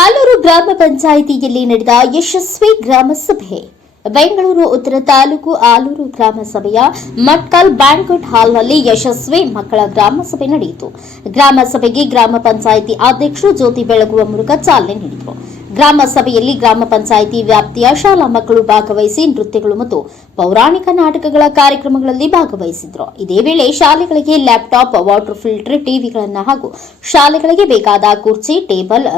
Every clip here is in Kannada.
ಆಲೂರು ಗ್ರಾಮ ಪಂಚಾಯಿತಿಯಲ್ಲಿ ನಡೆದ ಯಶಸ್ವಿ ಗ್ರಾಮ ಸಭೆ. ಬೆಂಗಳೂರು ಉತ್ತರ ತಾಲೂಕು ಆಲೂರು ಗ್ರಾಮ ಸಭೆಯ ಮಟ್ಕಲ್ ಬ್ಯಾಂಕ್ವೆಟ್ ಹಾಲ್ನಲ್ಲಿ ಯಶಸ್ವಿ ಮಕ್ಕಳ ಗ್ರಾಮ ಸಭೆ ನಡೆಯಿತು. ಗ್ರಾಮ ಸಭೆಗೆ ಗ್ರಾಮ ಪಂಚಾಯಿತಿ ಅಧ್ಯಕ್ಷರು ಜ್ಯೋತಿ ಬೆಳಗುವ ಮೂಲಕ ಚಾಲನೆ ನೀಡಿದರು. ಗ್ರಾಮ ಸಭೆಯಲ್ಲಿ ಗ್ರಾಮ ಪಂಚಾಯಿತಿ ವ್ಯಾಪ್ತಿಯ ಶಾಲಾ ಮಕ್ಕಳು ಭಾಗವಹಿಸಿ ನೃತ್ಯಗಳು ಮತ್ತು ಪೌರಾಣಿಕ ನಾಟಕಗಳ ಕಾರ್ಯಕ್ರಮಗಳಲ್ಲಿ ಭಾಗವಹಿಸಿದ್ರು. ಇದೇ ವೇಳೆ ಶಾಲೆಗಳಿಗೆ ಲ್ಯಾಪ್ಟಾಪ್, ವಾಟರ್ ಫಿಲ್ಟರ್, ಟಿವಿಗಳನ್ನು ಹಾಗೂ ಶಾಲೆಗಳಿಗೆ ಬೇಕಾದ ಕುರ್ಚಿ, ಟೇಬಲ್,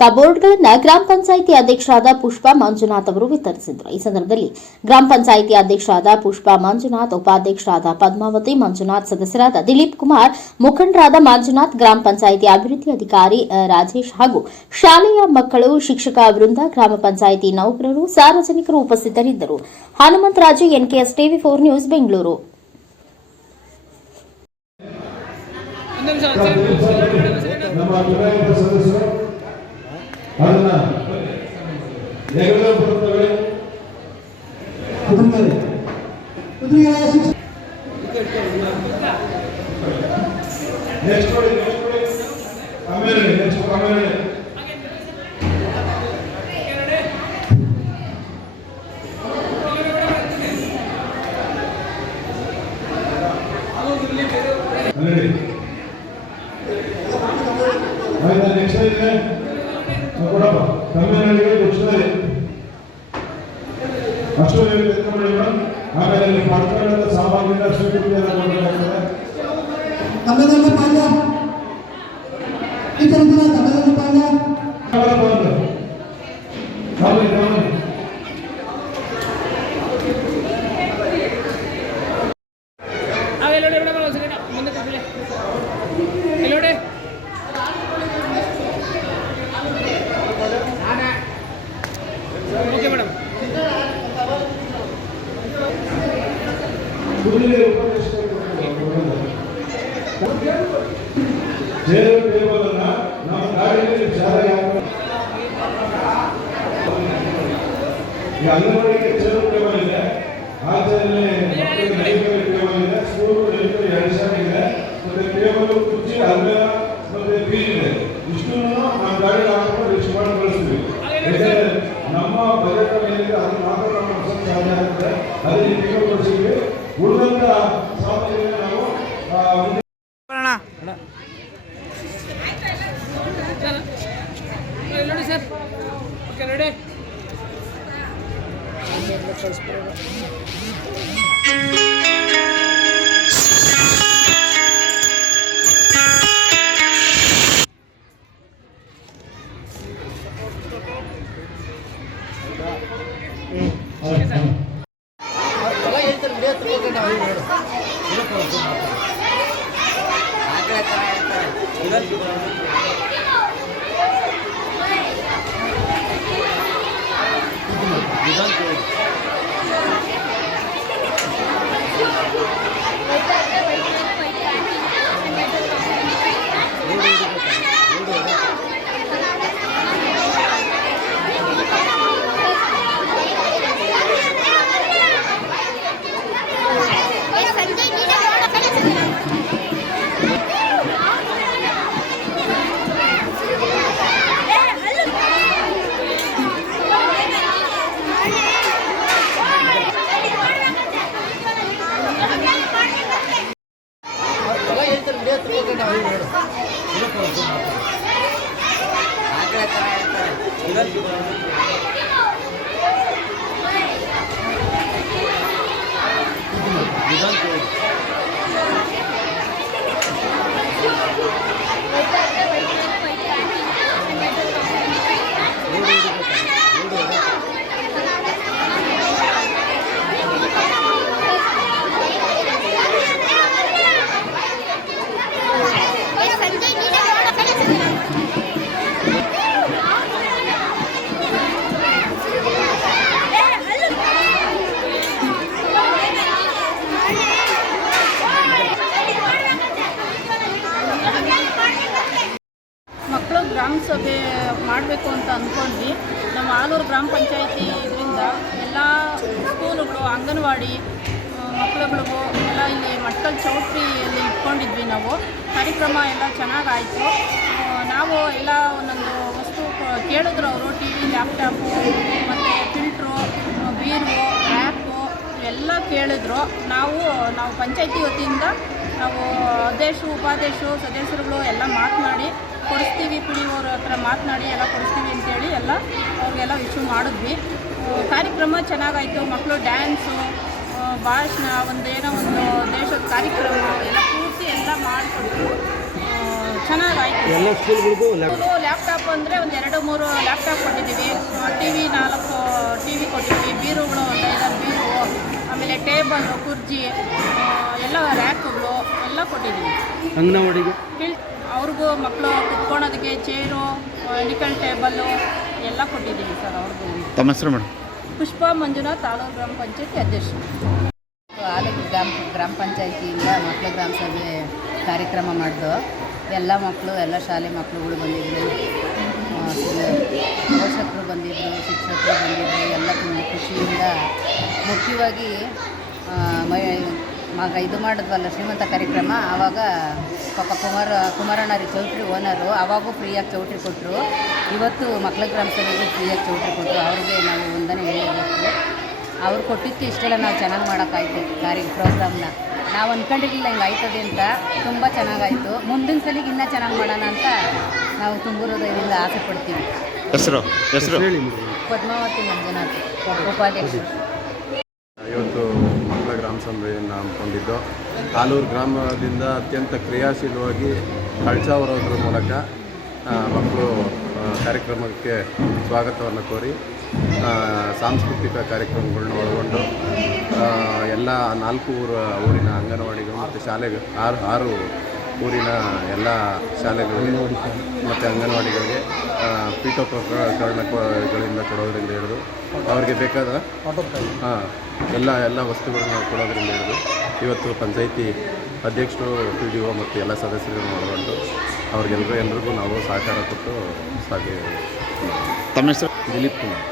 ಕಬೋರ್ಡ್ಗಳನ್ನು ಗ್ರಾಮ ಪಂಚಾಯಿತಿ ಅಧ್ಯಕ್ಷರಾದ ಪುಷ್ಪಾ ಮಂಜುನಾಥ್ ಅವರು ವಿತರಿಸಿದರು. ಈ ಸಂದರ್ಭದಲ್ಲಿ ಗ್ರಾಮ ಪಂಚಾಯಿತಿ ಅಧ್ಯಕ್ಷರಾದ ಪುಷ್ಪಾ ಮಂಜುನಾಥ್, ಉಪಾಧ್ಯಕ್ಷರಾದ ಪದ್ಮಾವತಿ ಮಂಜುನಾಥ್, ಸದಸ್ಯರಾದ ದಿಲೀಪ್ ಕುಮಾರ್, ಮುಖಂಡರಾದ ಮಂಜುನಾಥ್, ಗ್ರಾಮ ಪಂಚಾಯಿತಿ ಅಭಿವೃದ್ಧಿ ಅಧಿಕಾರಿ ರಾಜೇಶ್ ಹಾಗೂ ಶಾಲೆಯ ಮಕ್ಕಳು, ಶಿಕ್ಷಕ ವೃಂದ, ಗ್ರಾಮ ಪಂಚಾಯಿತಿ ನೌಕರರು, ಸಾರ್ವಜನಿಕರು ಉಪಸ್ಥಿತರಿದ್ದರು. Hanumantharaju, NKS TV 4 news, Bengaluru. ಅದನ್ನ ಬರುತ್ತವೆ. ತಮಿಳುನಾಡಿಗೆ ಡಿಕ್ಷನರಿ ಅಷ್ಟು ಆಮೇಲೆ ಪಾಠದ ಸಾಮಗ್ರಿಗಳ ಸ್ವೀಕೃತಿ ಮಾಡಬೇಕಾಗ್ತದೆ. ತಮಿಳುನಾಡು ಪಾಠ ಈ ತಮಿಳುನಾಡು ಪಾಠ ಅಂಗನವಾಡಿಗೆ ಚೇರು ಟೇಬಲ್ ಇದೆ, ಆಚರಣೆ ಟೇಬಲ್ ಇದೆ, ಸ್ಕೂಲ್ ಎರಡು ಶಾಲೆ ಇದೆ, ಮತ್ತೆ ಟೇಬಲ್, ಕುರ್ಚಿ, ಅಲ್ಲ ಮತ್ತೆ ಬೀರ್ ಇದೆ. ಇಷ್ಟು ನಮ್ಮ ಗಾಡಿ ಹಾಕೊಂಡು ರಿಚ್ ಮಾಡಿ ಬಳಸ್ತೀವಿ. ನಮ್ಮ ಬಜೆಟ್ ಏನಿದೆ ಅದು ಮಾತ್ರ ನಮ್ಮ ಸಾಧ್ಯ ಆಗುತ್ತೆ. ಅದೇ ಬಳಸಿದ್ವಿ. ಉಳಿದಂತ ಸಾಮಗ್ರಿಗಳನ್ನ ನಾವು ಗ್ರಾಮ ಸಭೆ ಮಾಡಬೇಕು ಅಂತ ಅಂದ್ಕೊಂಡ್ವಿ. ನಮ್ಮ ಆಲೂರು ಗ್ರಾಮ ಪಂಚಾಯಿತಿ ಇದರಿಂದ ಎಲ್ಲ ಸ್ಕೂಲುಗಳು, ಅಂಗನವಾಡಿ ಮಕ್ಕಳುಗಳಿಗೂ ಎಲ್ಲ ಇಲ್ಲಿ ಮಟ್ಕಲ್ ಚೌಟ್ರಿಯಲ್ಲಿ ಇಟ್ಕೊಂಡಿದ್ವಿ. ನಾವು ಕಾರ್ಯಕ್ರಮ ಎಲ್ಲ ಚೆನ್ನಾಗಾಯಿತು. ನಾವು ಎಲ್ಲ ಒಂದೊಂದು ವಸ್ತು ಕೇಳಿದ್ರು ಅವರು ಟಿ ವಿ, ಲ್ಯಾಪ್ಟಾಪು ಮತ್ತು ಫಿಲ್ಟ್ರು, ಬೀರು, ರ್ಯಾಕು ಇವೆಲ್ಲ ಕೇಳಿದ್ರು. ನಾವು ಪಂಚಾಯತಿ ವತಿಯಿಂದ ನಾವು ಅಧ್ಯಕ್ಷರು, ಉಪಾಧ್ಯಕ್ಷರು, ಸದಸ್ಯರುಗಳು ಎಲ್ಲ ಮಾತನಾಡಿ ಕೊಡಿಸ್ತೀವಿ, ಪಿ ಡಿ ಅವ್ರ ಹತ್ರ ಮಾತನಾಡಿ ಎಲ್ಲ ಕೊಡಿಸ್ತೀವಿ ಅಂತೇಳಿ ಎಲ್ಲ ಅವ್ರಿಗೆಲ್ಲ ಇಶ್ಯೂ ಮಾಡಿದ್ವಿ. ಕಾರ್ಯಕ್ರಮ ಚೆನ್ನಾಗಾಯಿತು. ಮಕ್ಕಳು ಡ್ಯಾನ್ಸು, ಭಾಷಣ, ಏನೋ ಒಂದು ದೇಶದ ಕಾರ್ಯಕ್ರಮ ಎಲ್ಲ ಪೂರ್ತಿ ಎಲ್ಲ ಮಾಡಿಕೊಟ್ರು. ಚೆನ್ನಾಗಾಯಿತು. ಎಲ್ಲ ಸ್ಕೂಲ್ಗಳಿಗೂ ಲ್ಯಾಪ್ಟಾಪ್ ಅಂದರೆ ಒಂದು 2-3 ಲ್ಯಾಪ್ಟಾಪ್ ಕೊಟ್ಟಿದ್ದೀವಿ. ಟಿ ವಿ 4 ಟಿ ವಿ ಕೊಟ್ಟಿದ್ದೀವಿ. ಬೀರುಗಳು ಒಂದು 5 ಬೀರು, ಆಮೇಲೆ ಟೇಬಲ್, ಕುರ್ಚಿ, ಎಲ್ಲ ರ್ಯಾಕ್ಗಳು ಎಲ್ಲ ಕೊಟ್ಟಿದ್ದೀವಿ. ಅಂಗನವಾಡಿಗೆ ಅವ್ರಿಗೂ ಮಕ್ಕಳು ಕುತ್ಕೊಳ್ಳೋದಕ್ಕೆ ಚೇರು, ಮೆಡಿಕಲ್ ಟೇಬಲ್ಲು ಎಲ್ಲ ಕೊಟ್ಟಿದ್ದೀವಿ ಸರ್. ಅವ್ರಿಗೂ. ತಮ್ಮ ಹೆಸರು ಮೇಡಮ್? ಪುಷ್ಪಾ ಮಂಜುನಾಥ್, ತಾಲೂಕು ಗ್ರಾಮ ಪಂಚಾಯತಿ ಅಧ್ಯಕ್ಷರು. ಆಲೂರು ಗ್ರಾಮ ಪಂಚಾಯತಿಯಿಂದ ಮಕ್ಕಳ ಗ್ರಾಮ ಸಭೆ ಕಾರ್ಯಕ್ರಮ ಮಾಡಿದ್ದು. ಎಲ್ಲ ಮಕ್ಕಳು, ಎಲ್ಲ ಶಾಲೆ ಮಕ್ಕಳುಗಳು ಬಂದಿದ್ದರು, ಪೋಷಕರು ಬಂದಿದ್ದರು, ಶಿಕ್ಷಕರು ಬಂದಿದ್ದರು. ಎಲ್ಲ ತುಂಬ ಖುಷಿಯಿಂದ, ಮುಖ್ಯವಾಗಿ ಇದು ಮಾಡಿದ್ವಲ್ಲ ಶ್ರೀಮಂತ ಕಾರ್ಯಕ್ರಮ, ಆವಾಗ ಪಾಪ ಕುಮಾರಣ್ಣರಿ ಚೌಟ್ರಿ ಓನರು ಆವಾಗೂ ಫ್ರೀಯಾಗಿ ಚೌಟ್ರಿ ಕೊಟ್ಟರು. ಇವತ್ತು ಮಕ್ಕಳ ಗ್ರಾಮ ಸಭೆಗೂ ಫ್ರೀಯಾಗಿ ಚೌಟ್ರಿ ಕೊಟ್ಟರು. ಅವ್ರಿಗೆ ನಾವು ವಂದನೆ ಹೇಳಬೇಕು. ಅವ್ರು ಕೊಟ್ಟಿದ್ದಕ್ಕೆ ಇಷ್ಟೆಲ್ಲ ನಾವು ಚೆನ್ನಾಗಿ ಮಾಡೋಕ್ಕಾಯ್ತು ಪ್ರೋಗ್ರಾಮ್ನ. ನಾವು ಅಂದ್ಕೊಂಡಿರಲಿಲ್ಲ ಹಿಂಗೆ ಆಯ್ತದೆ ಅಂತ. ತುಂಬ ಚೆನ್ನಾಗಾಯಿತು. ಮುಂದಿನ ಸಲಿಗೆ ಇನ್ನೂ ಚೆನ್ನಾಗಿ ಮಾಡೋಣ ಅಂತ ನಾವು ತುಂಬ ಹೃದಯದಿಂದ ಆಸೆ ಪಡ್ತೀವಿ. ಹೆಸರು ಹೇಳಿ. ಪದ್ಮಾವತಿ ಮಂಜುನಾಥ್, ಉಪಾಧ್ಯಕ್ಷರು. ಇವತ್ತು ಮಕ್ಕಳ ಗ್ರಾಮ ಸಭೆಯನ್ನು ಹಮ್ಮಿಕೊಂಡಿದ್ದು ಆಲೂರು ಗ್ರಾಮದಿಂದ ಅತ್ಯಂತ ಕ್ರಿಯಾಶೀಲವಾಗಿ ಕಳಚಾವರೋದ್ರ ಮೂಲಕ ಮಕ್ಕಳು ಕಾರ್ಯಕ್ರಮಕ್ಕೆ ಸ್ವಾಗತವನ್ನು ಕೋರಿ ಸಾಂಸ್ಕೃತಿಕ ಕಾರ್ಯಕ್ರಮಗಳನ್ನ ಒಳಗೊಂಡು ಎಲ್ಲ 4 ಊರಿನ ಅಂಗನವಾಡಿಗಳು ಮತ್ತು ಶಾಲೆಗಳು 6 ಊರಿನ ಎಲ್ಲ ಶಾಲೆಗಳಿಗೆ ಮತ್ತು ಅಂಗನವಾಡಿಗಳಿಗೆ ಪೀಠೋಪಕರಣಗಳಿಂದ ಕೊಡೋದರಿಂದ ಹಿಡಿದು ಅವರಿಗೆ ಬೇಕಾದ ಎಲ್ಲ ವಸ್ತುಗಳನ್ನು ಕೊಡೋದರಿಂದ ಹಿಡಿದು ಇವತ್ತು ಪಂಚಾಯಿತಿ ಅಧ್ಯಕ್ಷರು, ಪಿ ಡಿ ಒ ಮತ್ತು ಎಲ್ಲ ಸದಸ್ಯರನ್ನು ಒಳಗೊಂಡು ಅವ್ರಿಗೆಲ್ಲರಿಗೂ ನಾವು ಸಹಕಾರ ಕೊಟ್ಟು ತಮ್ಮ ಹೆಸರು? ದಿಲೀಪ್ ಕುಮಾರ್.